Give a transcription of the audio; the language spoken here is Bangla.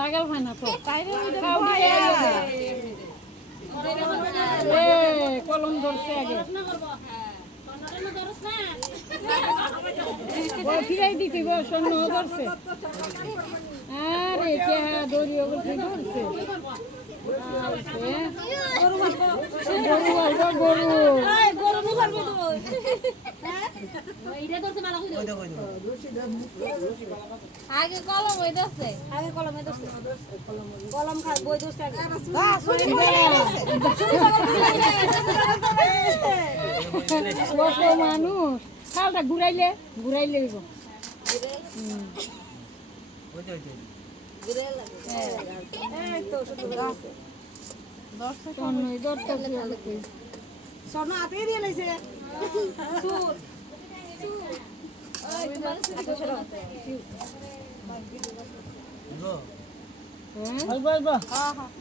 লাগাল হয় না তো কলম ধরছে আগে ফিরাই দিতে গো স্বর্ণ ধরছে আরে দড়িও ধরছে আগে কলম হয়ে যাচ্ছে আগে কলম হয়ে যাচ্ছে কলম খা বই দোস্ত আগে কত মানুষ খালটা ঘুরাইলে স্বর্ণ হাতে দিয়ে লাইছে হ্যাঁ